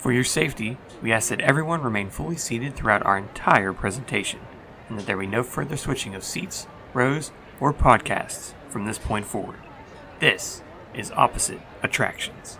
For your safety, we ask that everyone remain fully seated throughout our entire presentation, and that there be no further switching of seats, rows, or podcasts from this point forward. This is Opposite Attractions.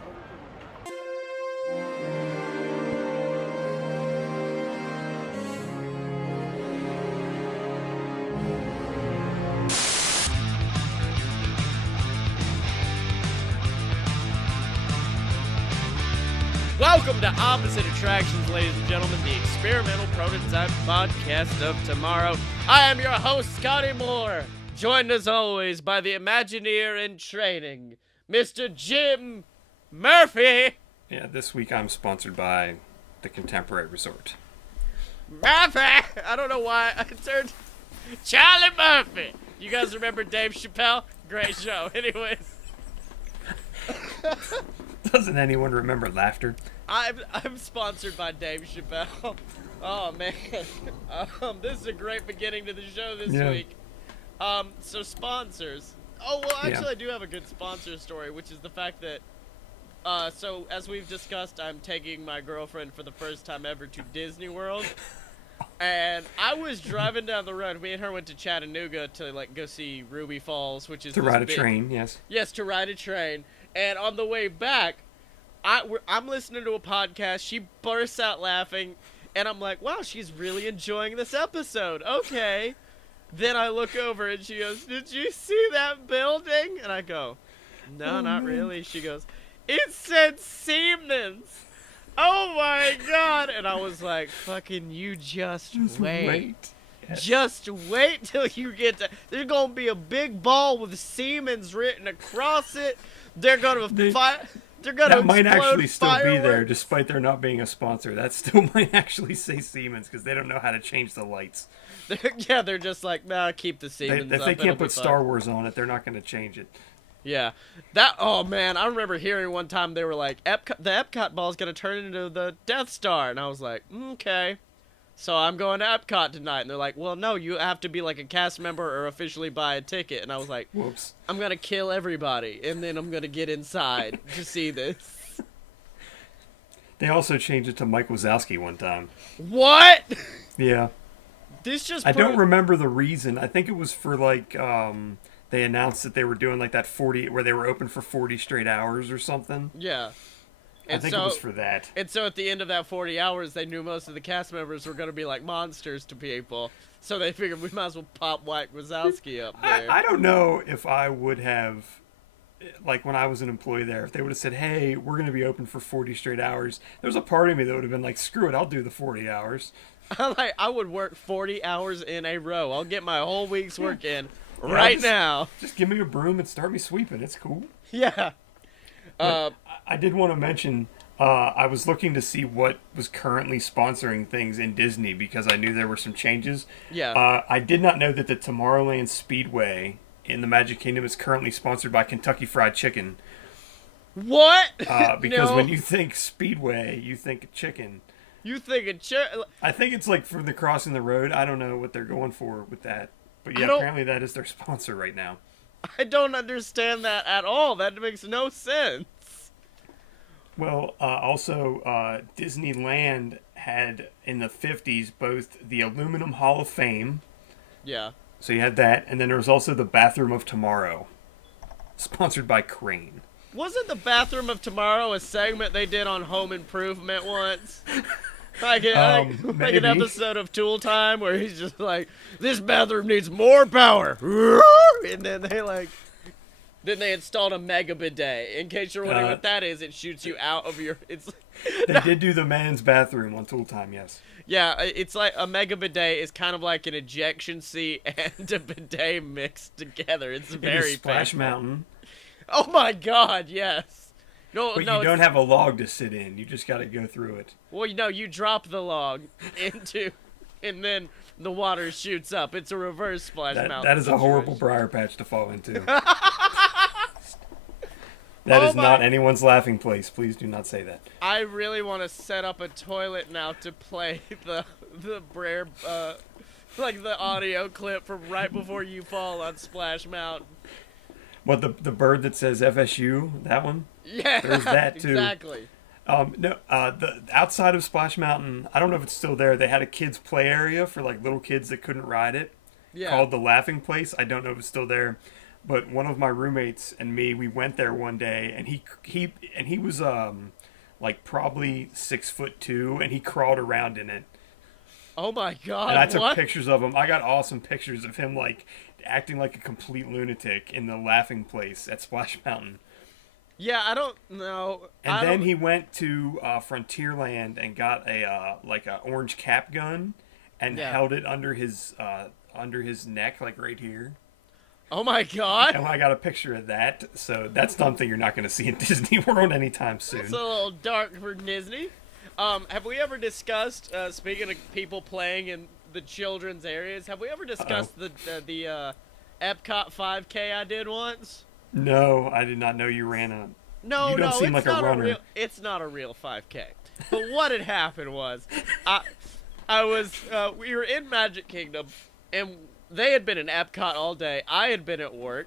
Welcome to Opposite Attractions, ladies and gentlemen, the experimental prototype podcast of tomorrow. I am your host, Scotty Moore, joined as always by the Imagineer in training, Mr. Jim Murphy. Yeah, this week I'm sponsored by the Contemporary Resort. Murphy! I don't know why I turned Charlie Murphy. You guys remember Dave Chappelle? Great show. Anyways. Doesn't anyone remember laughter? I'm sponsored by Dave Chappelle. Oh man, this is a great beginning to the show this week. So sponsors. Oh well, actually, I do have a good sponsor story, which is the fact that, so as we've discussed, I'm taking my girlfriend for the first time ever to Disney World, and I was driving down the road. Me and her went to Chattanooga to go see Ruby Falls, which is to ride a train. Yes, to ride a train. And on the way back, I'm listening to a podcast. She bursts out laughing, and I'm like, wow, she's really enjoying this episode. Okay. Then I look over, and she goes, did you see that building? And I go, no, not really. She goes, it said Siemens. Oh, my God. And I was like, fucking you just wait. Yes. Just wait till you get to... There's going to be a big ball with Siemens written across it. They're going to fight. They're going to That might actually still fireworks. be there, despite there not being a sponsor. That still might actually say Siemens, because they don't know how to change the lights. They're just like, nah, keep the Siemens If up. they can't put Star Wars on it, they're not going to change it. Yeah. Oh, man, I remember hearing one time they were like, the Epcot ball is going to turn into the Death Star. And I was like, okay. So I'm going to Epcot tonight. And they're like, well, no, you have to be like a cast member or officially buy a ticket. And I was like, whoops. I'm going to kill everybody. And then I'm going to get inside to see this. They also changed it to Mike Wazowski one time. What? Yeah. This just I don't remember the reason. I think it was for they announced that they were doing like that 40, where they were open for 40 straight hours or something. Yeah. I think it was for that. And so at the end of that 40 hours, they knew most of the cast members were going to be like monsters to people. So they figured we might as well pop Mike Wazowski up there. I don't know if I would have, like when I was an employee there, if they would have said, hey, we're going to be open for 40 straight hours. There's a part of me that would have been like, screw it, I'll do the 40 hours. I would work 40 hours in a row. I'll get my whole week's work in now. Just give me a broom and start me sweeping. It's cool. Yeah. I did want to mention, I was looking to see what was currently sponsoring things in Disney because I knew there were some changes. Yeah. I did not know that the Tomorrowland Speedway in the Magic Kingdom is currently sponsored by Kentucky Fried Chicken. What? Because No. when you think Speedway, you think chicken. You think I think it's like for the crossing the road. I don't know what they're going for with that. But yeah, apparently that is their sponsor right now. I don't understand that at all. That makes no sense. Well, also, Disneyland had, in the 50s, both the Aluminum Hall of Fame. Yeah. So you had that, and then there was also the Bathroom of Tomorrow, sponsored by Crane. Wasn't the Bathroom of Tomorrow a segment they did on Home Improvement once? Like an episode of Tool Time where he's just like, this bathroom needs more power. And then they installed a mega bidet. In case you're wondering what that is, it shoots you out of your... They did do the men's bathroom on Tool Time, yes. Yeah, it's like a mega bidet is kind of like an ejection seat and a bidet mixed together. It's very Splash painful. Mountain. Oh my God, yes. No, But you don't have a log to sit in. You just got to go through it. Well, you drop the log into, and then the water shoots up. It's a reverse Splash Mountain. That is a horrible briar patch to fall into. That is not anyone's laughing place. Please do not say that. I really want to set up a toilet now to play the Brer, like the audio clip from right before you fall on Splash Mountain. What, the bird that says FSU? That one? Yeah, There's that too. Exactly. No, the outside of Splash Mountain, I don't know if it's still there. They had a kids' play area for like little kids that couldn't ride it, Yeah. called the Laughing Place. I don't know if it's still there, but one of my roommates and me, we went there one day, and he was like probably 6'2", and he crawled around in it. Oh my god. And I took what? pictures of him. I got awesome pictures of him like acting like a complete lunatic in the Laughing Place at Splash Mountain. Yeah, I don't know. And then he went to Frontierland and got a like a orange cap gun and Yeah. held it under his neck, like right here. Oh my god. And I got a picture of that. So that's something you're not going to see in Disney World anytime soon. It's a little dark for Disney. Have we ever discussed, speaking of people playing in the children's areas, have we ever discussed the Epcot 5K I did once? No, I did not know you ran a. No, You don't no, seem it's like a not runner. it's not a real 5K. But what had happened was, we were in Magic Kingdom, and they had been in Epcot all day. I had been at work,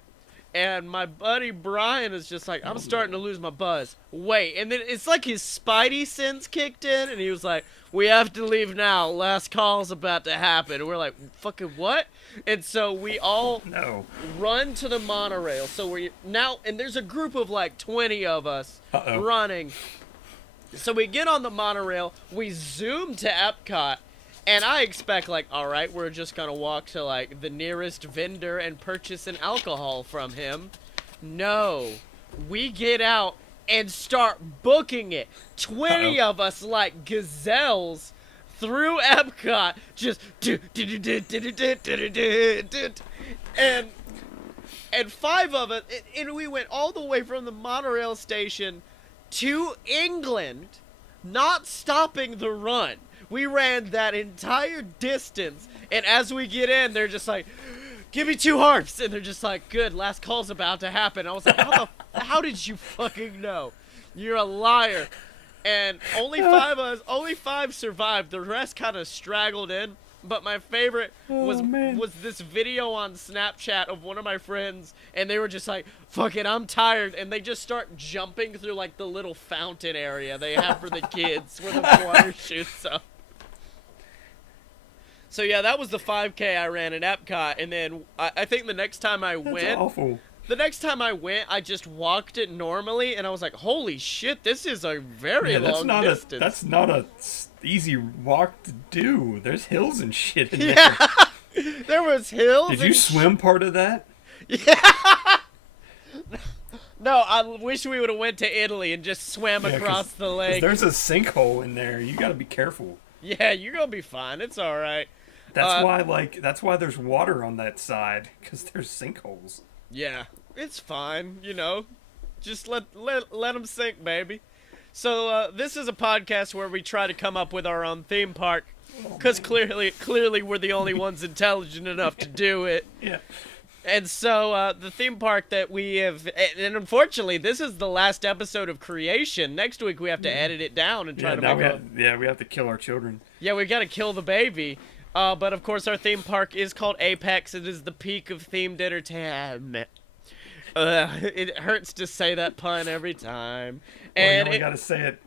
and my buddy Brian is just like, I'm starting to lose my buzz. Wait, and then it's like his spidey sense kicked in, and he was like, we have to leave now. Last call's about to happen. And we're like, fucking what? And so we all No. run to the monorail. So we now, and there's a group of like 20 of us Uh-oh. running. So we get on the monorail, we zoom to Epcot, and I expect like, all right, we're just gonna walk to like the nearest vendor and purchase an alcohol from him. No, we get out and start booking it. 20 of us like gazelles through Epcot, just and 5 of us, and we went all the way from the monorail station to England, not stopping the run. We ran that entire distance, and as we get in, they're just like, give me 2 harps, and they're just like, good, last call's about to happen. I was like, how did you fucking know? You're a liar. And only 5 survived. The rest kind of straggled in. But my favorite was this video on Snapchat of one of my friends, and they were just like, fuck it, I'm tired, and they just start jumping through like the little fountain area they have for the kids where the water shoots up. So yeah, that was the 5K I ran at Epcot, and then I think the next time I That's went, awful. I just walked it normally, and I was like, holy shit, this is a very long distance. That's not a easy walk to do. There's hills and shit in Yeah. there. There was hills. Did you and swim part of that? No, I wish we would have went to Italy and just swam Yeah, across the lake. There's a sinkhole in there. You got to be careful. Yeah, you're gonna be fine. It's all right. That's why there's water on that side, because there's sinkholes. Yeah, it's fine. You know, just let them sink, baby. So this is a podcast where we try to come up with our own theme park, because clearly we're the only ones intelligent enough to do it. Yeah. And so the theme park that we have, and unfortunately, this is the last episode of Creation. Next week we have to edit it down and try to make we have to kill our children. Yeah, we gotta kill the baby. But of course, our theme park is called Apex. It is the peak of themed entertainment. It hurts to say that pun every time. And you only got to say it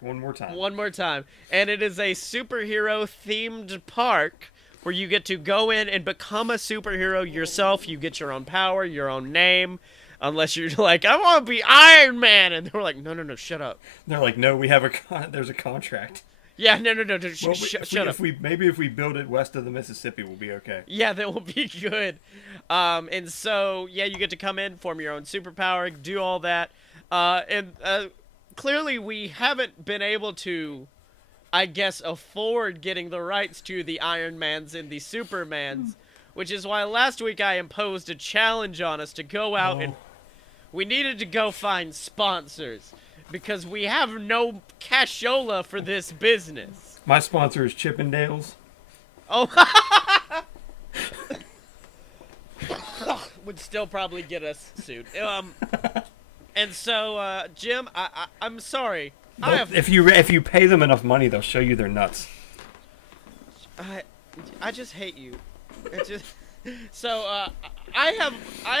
one more time. One more time. And it is a superhero-themed park where you get to go in and become a superhero yourself. You get your own power, your own name. Unless you're like, I want to be Iron Man. And they're like, no, shut up. They're like, no, we have there's a contract. Yeah, no, Well, shut up. If we build it west of the Mississippi, we'll be okay. Yeah, that will be good. And so, yeah, you get to come in, form your own superpower, do all that. And clearly we haven't been able to, I guess, afford getting the rights to the Iron Mans and the Supermans, which is why last week I imposed a challenge on us to go out and we needed to go find sponsors because we have no cashola for this business. My sponsor is Chippendales. Oh, would still probably get us sued. And so, Jim, I'm sorry. If you pay them enough money, they'll show you their nuts. I just hate you. It just So I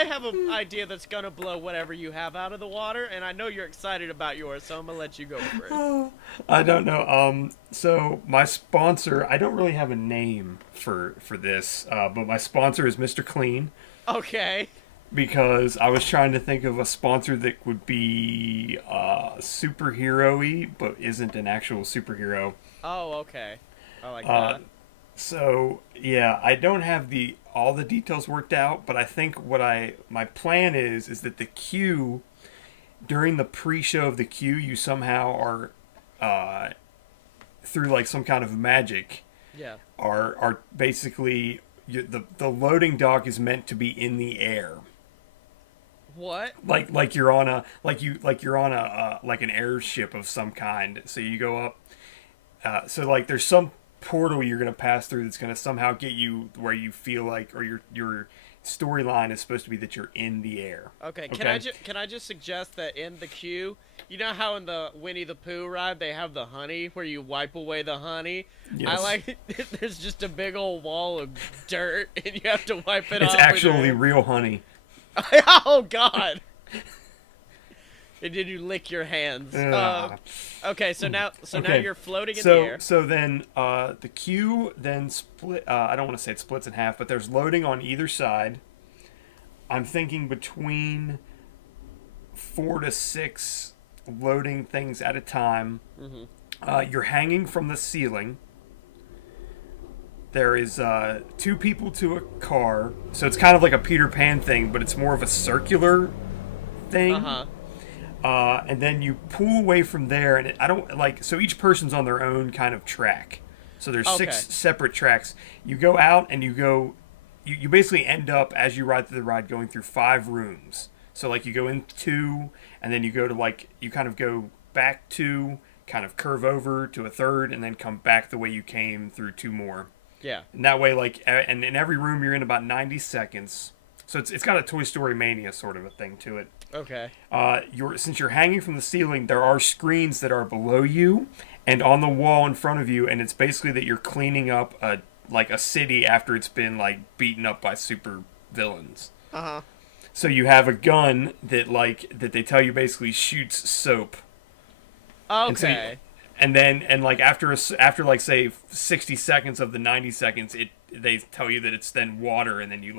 have an idea that's gonna blow whatever you have out of the water, and I know you're excited about yours, so I'm gonna let you go first. I don't know. So my sponsor, I don't really have a name for this, but my sponsor is Mr. Clean Okay. because I was trying to think of a sponsor that would be superhero-y but isn't an actual superhero. Oh, okay. I like Uh, that. so yeah, I don't have the all the details worked out, but I think my plan is that the queue during the pre-show of the queue, you somehow are uh, through like some kind of magic Yeah. are basically the loading dock is meant to be in the air, What? like you're on a like you're on a like an airship of some kind. So you go up. So like there's some portal you're gonna pass through that's gonna somehow get you where you feel like, or your storyline is supposed to be that you're in the air. Okay. Okay. Can I just suggest that in the queue, you know how in the Winnie the Pooh ride they have the honey where you wipe away the honey? I Yes. like there's just a big old wall of dirt and you have to wipe it It's off. actually real honey. Oh God. And then you lick your hands. Ugh. Okay, so now Okay. you're floating in the So air. so then the queue then split. I don't want to say it splits in half, but there's loading on either side. I'm thinking between 4 to 6 loading things at a time. You're hanging from the ceiling. There is 2 people to a car, so it's kind of like a Peter Pan thing, but it's more of a circular thing. Uh-huh. And then you pull away from there, and I don't like. So each person's on their own kind of track. So there's Okay. 6 separate tracks. You go out, and you go. You basically end up as you ride through the ride going through 5 rooms. So like you go in 2, and then you go to like you kind of go back 2, kind of curve over to a third, and then come back the way you came through 2 more. Yeah. And that way, like, and in every room you're in about 90 seconds. So it's got a Toy Story Mania sort of a thing to it. Okay. Since you're hanging from the ceiling, there are screens that are below you and on the wall in front of you, and it's basically that you're cleaning up a city after it's been like beaten up by super villains. Uh-huh. So you have a gun that they tell you basically shoots soap. And so Okay. and like after like say 60 seconds of the 90 seconds, they tell you that it's then water, and then you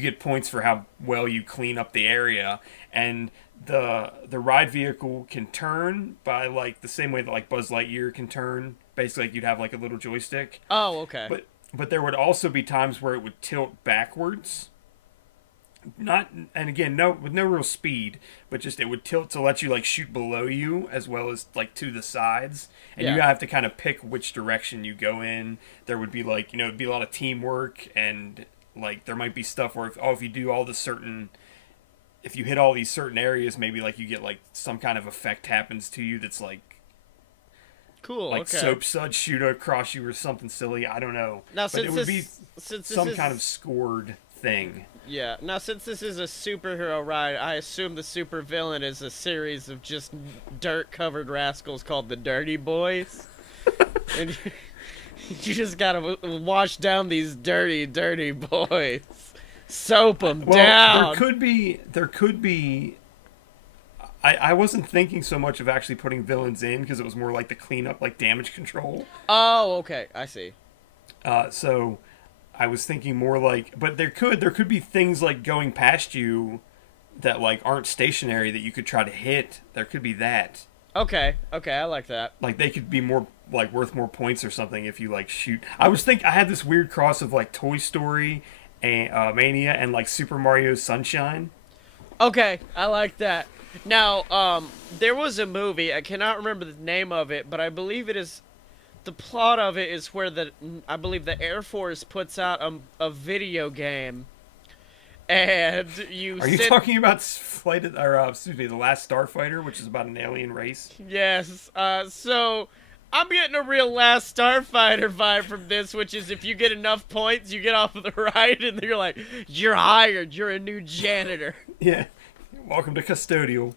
get points for how well you clean up the area. And the ride vehicle can turn by like the same way that like Buzz Lightyear can turn. Basically, like you'd have like a little joystick. Oh, okay. But there would also be times where it would tilt backwards. Not, and again, no, with no real speed, but just it would tilt to let you like shoot below you as well as like to the sides, and you Yeah. have to kind of pick which direction you go in. There would be like it'd be a lot of teamwork, and like there might be stuff where if you do all the certain, if you hit all these certain areas, maybe like you get like some kind of effect happens to you that's Cool. like okay. soap suds shoot across you or something silly. I don't know, Now, but since it would this, be since this some is, kind of scored thing. yeah. Now, since this is a superhero ride, I assume the supervillain is a series of just dirt-covered rascals called the Dirty Boys, and you just gotta wash down these dirty, dirty boys, soap them Well, down. there could be. I wasn't thinking so much of actually putting villains in because it was more like the cleanup, like damage control. Oh, okay. I see. So I was thinking more like, but there could be things like going past you that like aren't stationary that you could try to hit. There could be that. Okay. Okay. I like that. Like they could be more like worth more points or something if you like shoot. I had this weird cross of like Toy Story and Mania and like Super Mario Sunshine. Okay, I like that. Now, there was a movie, I cannot remember the name of it, but I believe the plot of it is where I believe the Air Force puts out a video game, and Are you talking about The Last Starfighter, which is about an alien race? Yes, so I'm getting a real Last Starfighter vibe from this, which is if you get enough points, you get off of the ride, and you're like, you're hired, you're a new janitor. Yeah. Welcome to Custodial.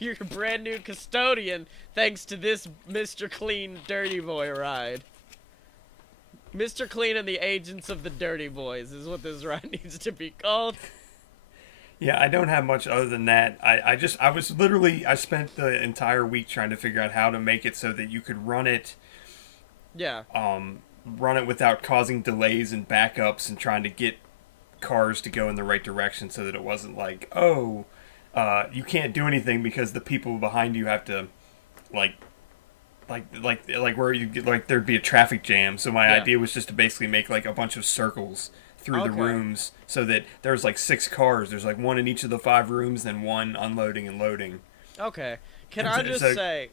You're a brand new custodian thanks to this Mr. Clean Dirty Boy ride. Mr. Clean and the Agents of the Dirty Boys is what this ride needs to be called. Yeah, I don't have much other than that. I spent the entire week trying to figure out how to make it so that you could run it. Yeah. Run it without causing delays and backups and trying to get cars to go in the right direction so that it wasn't like, you can't do anything because the people behind you have to, like where you get, like, there'd be a traffic jam. So my idea was just to basically make like a bunch of circles through the rooms so that there's like 6 cars. There's like one in each of the 5 rooms, then one unloading and loading. Okay. Can I just say,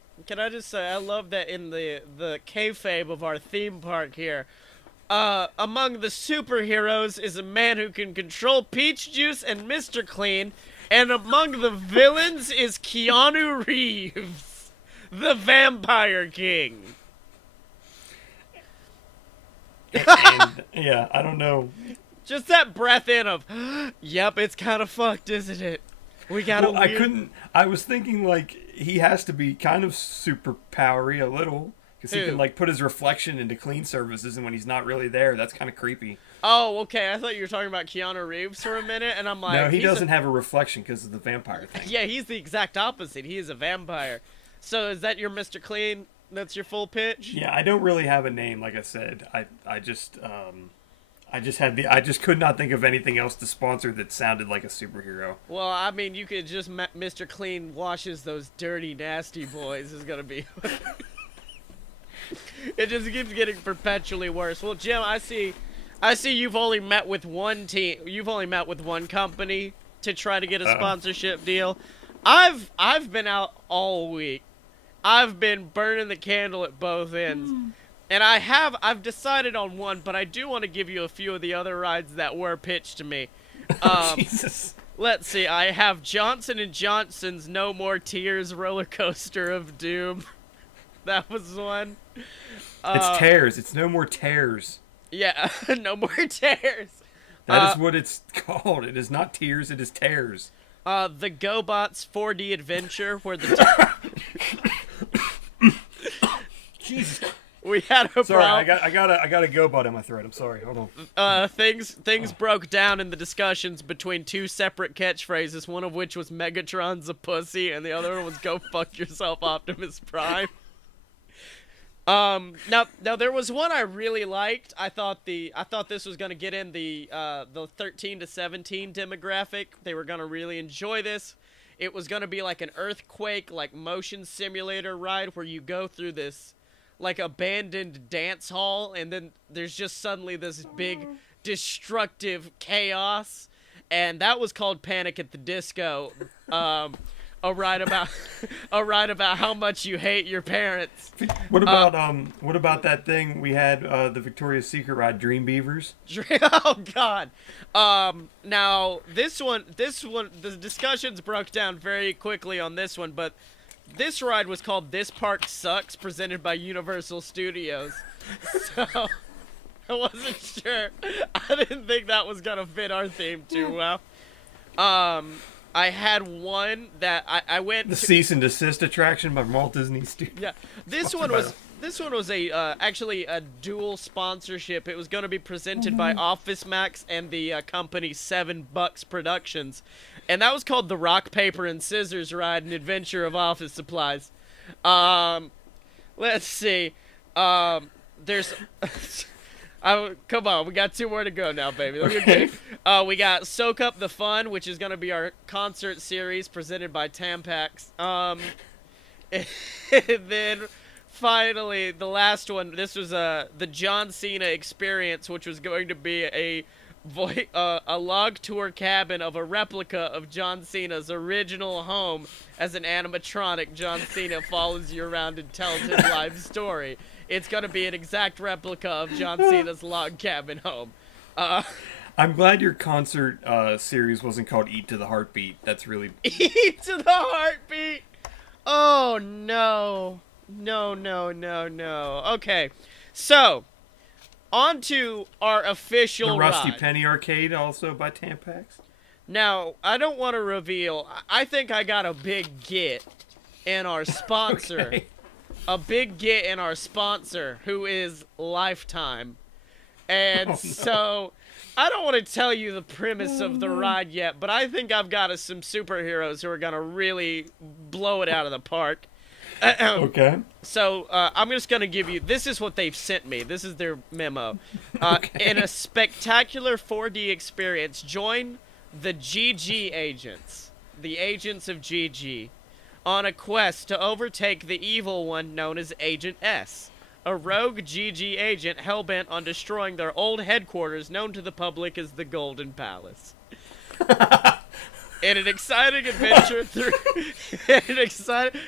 I love that in the kayfabe of our theme park here, among the superheroes is a man who can control Peach Juice and Mr. Clean, and among the villains is Keanu Reeves, the Vampire King. And yeah, I don't know. Just that breath in of, yep, it's kind of fucked, isn't it? We got I was thinking, like, he has to be kind of super powery a little, because he can, like, put his reflection into clean surfaces, and when he's not really there, that's kind of creepy. Oh, okay, I thought you were talking about Keanu Reeves for a minute, and I'm like... No, he doesn't have a reflection because of the vampire thing. Yeah, he's the exact opposite. He is a vampire. So is that your Mr. Clean? That's your full pitch? Yeah, I don't really have a name, like I said. I just could not think of anything else to sponsor that sounded like a superhero. Well, I mean, you could just Mr. Clean washes those dirty, nasty boys is gonna be. It just keeps getting perpetually worse. Well, Jim, I see you've only met with one team. You've only met with one company to try to get a sponsorship deal. I've been out all week. I've been burning the candle at both ends. And I've decided on one, but I do want to give you a few of the other rides that were pitched to me. Jesus. Let's see. I have Johnson & Johnson's No More Tears Roller Coaster of Doom. That was one. It's tears. It's No More Tears. Yeah, No More Tears. That is what it's called. It is not tears. It is tears. The GoBots 4D Adventure, where the Jesus. We had a sorry, I got a GoBot in my throat. I'm sorry. Hold on. Things broke down in the discussions between 2 separate catchphrases, one of which was Megatron's a pussy, and the other one was go fuck yourself, Optimus Prime. Now there was one I really liked. I thought this was gonna get in the 13 to 17 demographic. They were gonna really enjoy this. It was gonna be like an earthquake, like motion simulator ride where you go through this like abandoned dance hall, and then there's just suddenly this big destructive chaos, and that was called Panic at the Disco. A ride about how much you hate your parents. What about that thing we had, the Victoria's Secret ride, Dream Beavers? Oh God. Now this one, the discussions broke down very quickly on this one, but this ride was called This Park Sucks, presented by Universal Studios. So I wasn't sure. I didn't think that was gonna fit our theme too well. I had one that I went the Cease and Desist attraction by Walt Disney Studios. Yeah, this one was actually a dual sponsorship. It was going to be presented by Office Max and the company $7 Productions, and that was called the Rock Paper and Scissors Ride: An Adventure of Office Supplies. Let's see. There's. Come on, we got 2 more to go now, baby. Okay. We got Soak Up the Fun, which is going to be our concert series presented by Tampax. And then finally, the last one, this was the John Cena Experience, which was going to be a log tour cabin of a replica of John Cena's original home. As an animatronic, John Cena follows you around and tells his life story. It's going to be an exact replica of John Cena's log cabin home. I'm glad your concert series wasn't called Eat to the Heartbeat. That's really... Eat to the Heartbeat! Oh, no. No. Okay, so, on to our official The Rusty ride. Penny Arcade, also by Tampax. Now, I don't want to reveal. I think I got a big get in our sponsor. Okay. A big get in our sponsor, who is Lifetime. And so I don't want to tell you the premise of the ride yet, but I think I've got some superheroes who are going to really blow it out of the park. Okay. So I'm just going to give you, this is what they've sent me. This is their memo. In a spectacular 4D experience, join the GG agents, the agents of GG, on a quest to overtake the evil one known as Agent S, a rogue GG agent hellbent on destroying their old headquarters known to the public as the Golden Palace. In an exciting adventure through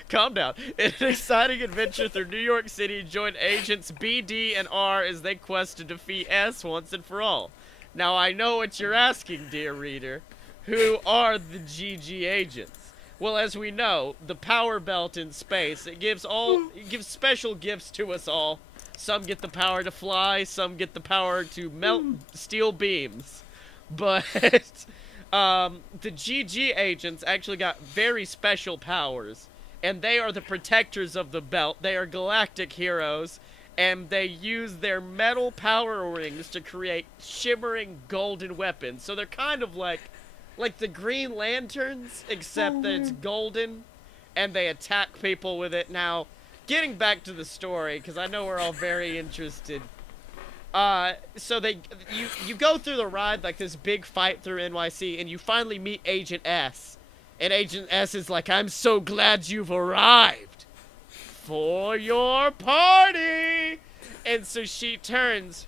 calm down. In an exciting adventure through New York City, join agents B, D, and R as they quest to defeat S once and for all. Now I know what you're asking, dear reader. Who are the GG agents? Well, as we know, the power belt in space, it gives special gifts to us all. Some get the power to fly, some get the power to melt steel beams. But the GG agents actually got very special powers, and they are the protectors of the belt. They are galactic heroes, and they use their metal power rings to create shimmering golden weapons. So they're kind of like the Green Lanterns, except that it's golden, and they attack people with it. Now, getting back to the story, because I know we're all very interested. So you go through the ride, like this big fight through NYC, and you finally meet Agent S. And Agent S is like, I'm so glad you've arrived for your party. And so she turns,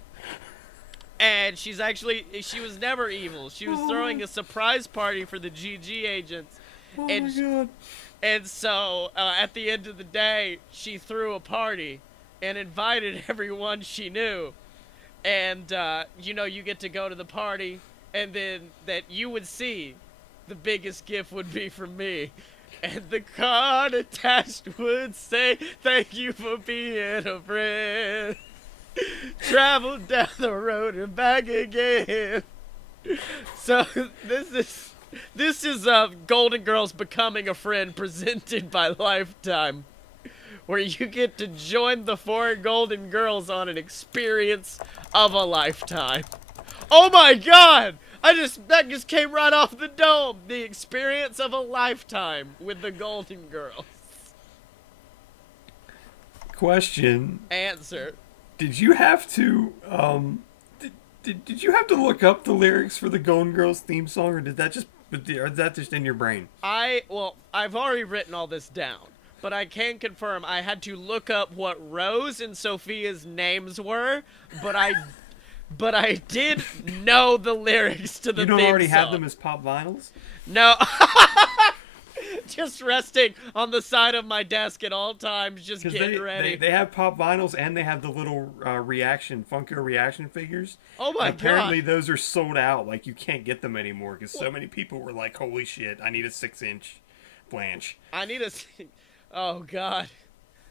and she was never evil. She was throwing a surprise party for the GG agents. Oh my God. And so, at the end of the day, she threw a party and invited everyone she knew. And, you get to go to the party, and then that you would see the biggest gift would be from me. And the card attached would say, thank you for being a friend. Travel down the road and back again. So, this is Golden Girls Becoming a Friend presented by Lifetime, where you get to join the 4 Golden Girls on an experience of a lifetime. Oh my God! That just came right off the dome. The experience of a lifetime with the Golden Girls. Question. Answer. Did you have to did you have to look up the lyrics for the Golden Girls theme song, or is that just in your brain? I've already written all this down. But I can confirm I had to look up what Rose and Sophia's names were, but I did know the lyrics to the theme song. You don't already have them as pop vinyls? No. Just resting on the side of my desk at all times, just getting ready. They have pop vinyls, and they have the little Funko reaction figures. Oh my God. Apparently those are sold out. Like, you can't get them anymore because so many people were like, holy shit, I need a 6-inch Blanche. Oh, God.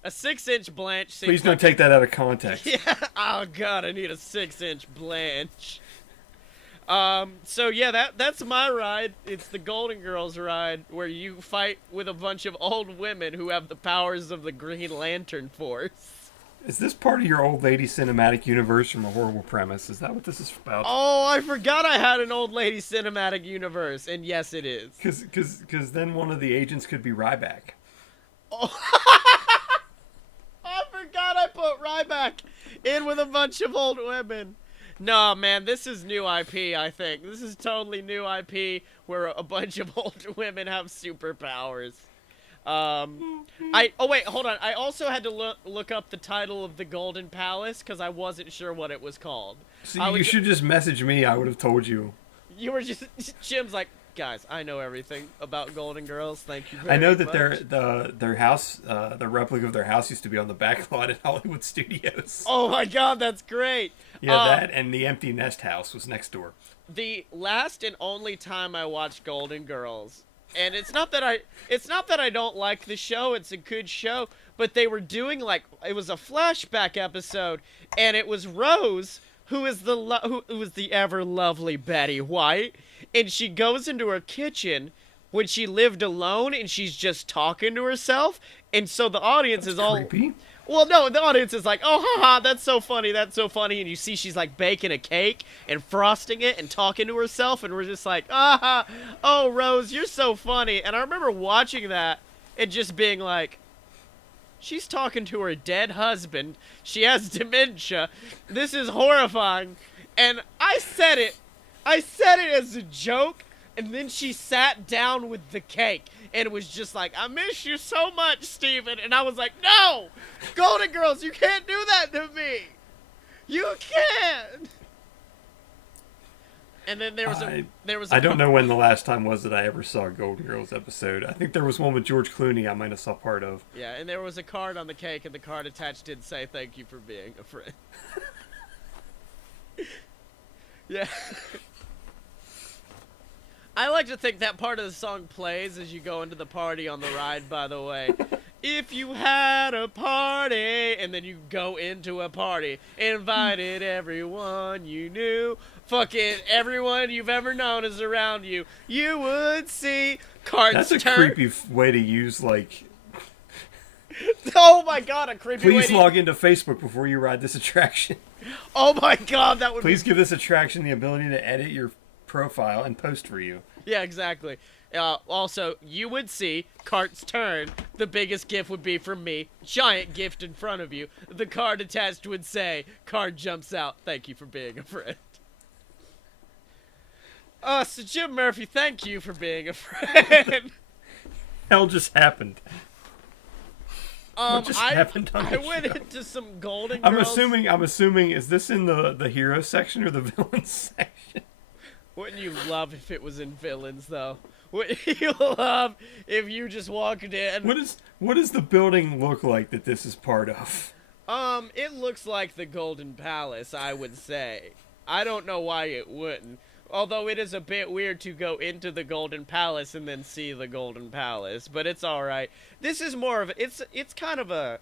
A 6-inch Blanche seems Please don't take that out of context. Yeah. Oh, God, I need a 6-inch Blanche. So, yeah, that's my ride. It's the Golden Girls ride, where you fight with a bunch of old women who have the powers of the Green Lantern Force. Is this part of your old lady cinematic universe from A Horrible Premise? Is that what this is about? Oh, I forgot I had an old lady cinematic universe, and yes, it is. Because then one of the agents could be Ryback. Oh. I forgot I put Ryback in with a bunch of old women. No, man, this is new IP, I think. This is totally new IP where a bunch of old women have superpowers. Wait, hold on. I also had to look up the title of the Golden Palace because I wasn't sure what it was called. See, you should just message me. I would have told you. You were just... Jim's like, guys, I know everything about Golden Girls. Thank you very much. I know that their house, the replica of their house used to be on the back lot at Hollywood Studios. Oh my God, that's great. Yeah, that and the Empty Nest house was next door. The last and only time I watched Golden Girls, and it's not that I don't like the show, it's a good show, but they were doing it was a flashback episode, and it was Rose who was the ever lovely Betty White, and she goes into her kitchen when she lived alone, and she's just talking to herself, and so the audience is all creepy. Well, no, the audience is like, oh, haha, that's so funny, and you see she's like baking a cake and frosting it and talking to herself, and we're just like, ah, oh, Rose, you're so funny. And I remember watching that and just being like, she's talking to her dead husband, she has dementia, this is horrifying. And I said it as a joke, and then she sat down with the cake. And it was just like, I miss you so much, Steven. And I was like, no! Golden Girls, you can't do that to me! You can't! And then there was a I don't know when the last time was that I ever saw a Golden Girls episode. I think there was one with George Clooney I might have saw part of. Yeah, and there was a card on the cake, and the card attached did say, thank you for being a friend. Yeah. I like to think that part of the song plays as you go into the party on the ride, by the way. If you had a party, and then you go into a party, invited everyone you knew, fucking everyone you've ever known is around you, you would see cards That's a turn. creepy way to use, like... Oh my god, a creepy way Please log into Facebook before you ride this attraction. Oh my god, that would Please give this attraction the ability to edit your profile and post for you. Yeah, exactly. Also, you would see carts turn. The biggest gift would be from me. Giant gift in front of you. The card attached would say, card jumps out. Thank you for being a friend. So Jim Murphy, thank you for being a friend. Hell just happened. What just happened on I the went show? into some Golden I'm Girls. assuming, is this in the hero section or the villain section? Wouldn't you love if it was in villains, though? Wouldn't you love if you just walked in? What does the building look like that this is part of? It looks like the Golden Palace, I would say. I don't know why it wouldn't. Although it is a bit weird to go into the Golden Palace and then see the Golden Palace, but it's alright. This is more of it's kind of a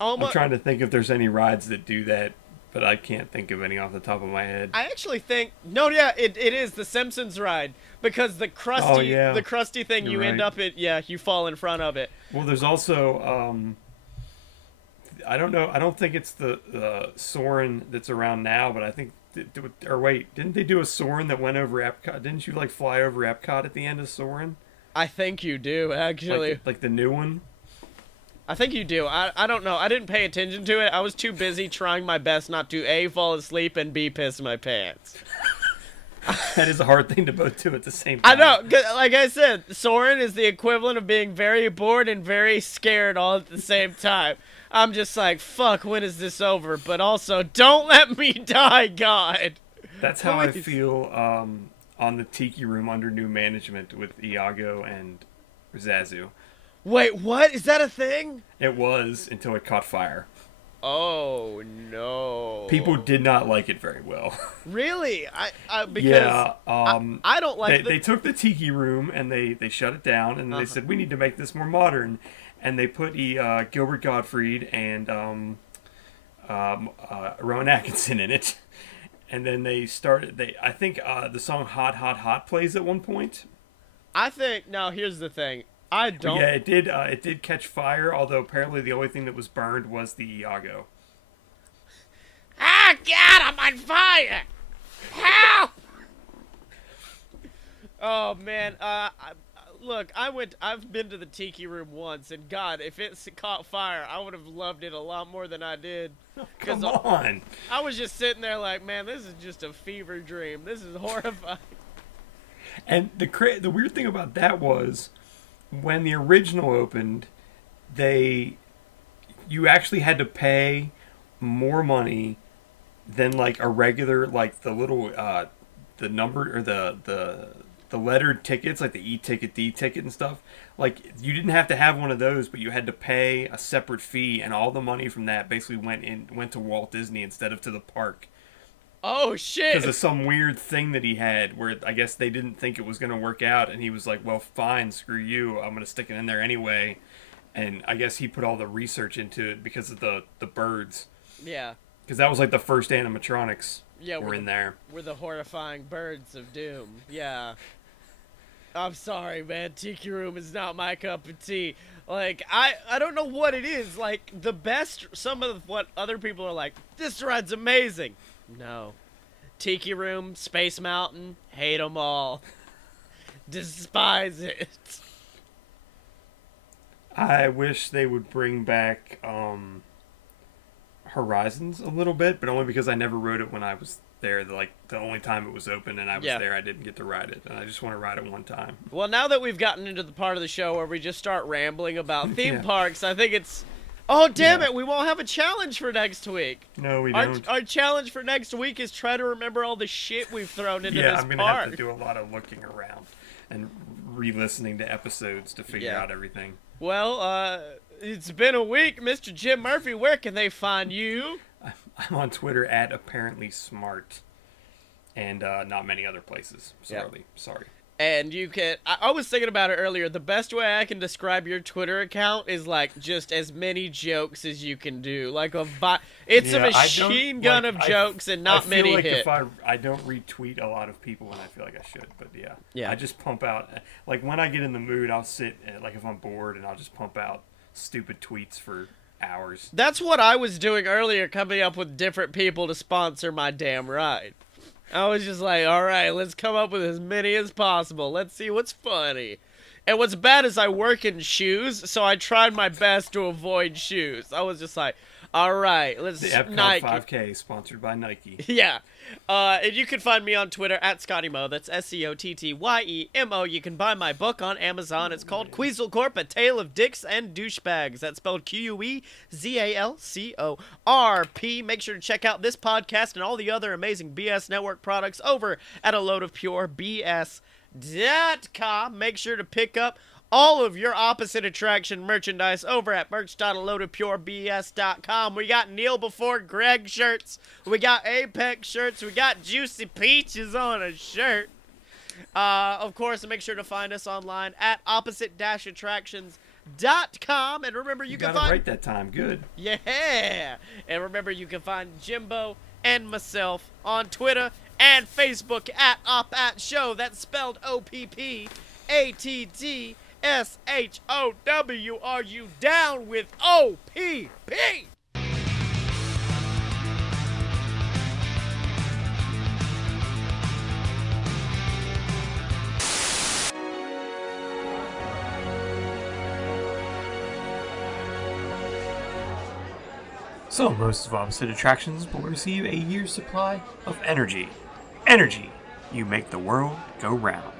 I'm trying to think if there's any rides that do that, but I can't think of any off the top of my head. I actually think it is the Simpsons ride, because the crusty thing You're end right. up you fall in front of it. Well, there's also I don't know. I don't think it's the Soarin' that's around now, but I think. Or wait, didn't they do a Soarin' that went over Epcot? Didn't you like fly over Epcot at the end of Soarin'? I think you do, actually. Like the new one. I think you do. I don't know. I didn't pay attention to it. I was too busy trying my best not to A, fall asleep, and B, piss my pants. That is a hard thing to both do at the same I time. know. Like I said, Soarin' is the equivalent of being very bored and very scared all at the same time. I'm just like, fuck, when is this over? But also, don't let me die, God. That's how I Please. feel on the Tiki Room under new management with Iago and Zazu. Wait, what? Is that a thing? It was until it caught fire. Oh, no. People did not like it very well. Really? Because Yeah, I don't like they took the Tiki Room and they shut it down and they said we need to make this more modern, and they put Gilbert Gottfried and Rowan Atkinson in it, and then they started. I think the song "Hot Hot Hot" plays at one point. I think now here's the thing. I don't. Yeah, it did. It did catch fire, although apparently the only thing that was burned was the Iago. Ah, God, I'm on fire! Help! Oh man, look, I've been to the Tiki Room once, and God, if it caught fire, I would have loved it a lot more than I did. Come on. I was just sitting there like, man, this is just a fever dream. This is horrifying. And the weird thing about that was, when the original opened, you actually had to pay more money than like a regular, like the little the number or the lettered tickets, like the E-ticket, D-ticket and stuff. Like, you didn't have to have one of those, but you had to pay a separate fee, and all the money from that basically went to Walt Disney instead of to the park. Oh shit! Because of some weird thing that he had, where I guess they didn't think it was going to work out, and he was like, well, fine, screw you, I'm going to stick it in there anyway. And I guess he put all the research into it because of the birds. Yeah. Because that was like the first animatronics were in there. We're the horrifying birds of doom. Yeah. I'm sorry, man. Tiki Room is not my cup of tea. Like, I don't know what it is. Like, the best, some of what other people are like, this ride's amazing. No. Tiki Room, Space Mountain, hate them all. Despise it. I wish they would bring back Horizons a little bit, but only because I never rode it when I was there. Like, the only time it was open and I was there, I didn't get to ride it. And I just want to ride it one time. Well, now that we've gotten into the part of the show where we just start rambling about theme parks, I think it's... Oh, damn it, we won't have a challenge for next week. No, we don't. Our challenge for next week is try to remember all the shit we've thrown into this park. Yeah, I'm going to have to do a lot of looking around and re-listening to episodes to figure out everything. Well, it's been a week, Mr. Jim Murphy. Where can they find you? I'm on Twitter at @apparently_smart, and not many other places. Sorry. And you can... I was thinking about it earlier. The best way I can describe your Twitter account is, like, just as many jokes as you can do. Like, it's a machine gun of jokes and not many hit. If I don't retweet a lot of people when I feel like I should, but yeah. I just pump out... Like, when I get in the mood, I'll sit, like, if I'm bored, and I'll just pump out stupid tweets for hours. That's what I was doing earlier, coming up with different people to sponsor my damn ride. I was just like, all right, let's come up with as many as possible. Let's see what's funny. And what's bad is I work in shoes, so I tried my best to avoid shoes. I was just like, all right, let's... The Epcot Nike. 5K, sponsored by Nike. Yeah. And you can find me on Twitter at ScottyMo. That's ScottyYemo. You can buy my book on Amazon. It's called Queasel Corp, A Tale of Dicks and Douchebags. That's spelled QUEZALCORP. Make sure to check out this podcast and all the other amazing BS Network products over at AloadofPureBS.com. Make sure to pick up all of your Opposite Attraction merchandise over at merch.aloadofpurebs.com. We got Kneel Before Greg shirts. We got Apex shirts. We got Juicy Peaches on a shirt. Of course, make sure to find us online at opposite-attractions.com. And remember, you can find... right that time. Good. Yeah. And remember, you can find Jimbo and myself on Twitter and Facebook at OpAtShow. That's spelled OPPATT. SHOW, are you down with OPP? So, most of Opposite Attractions will receive a year's supply of energy. Energy, you make the world go round.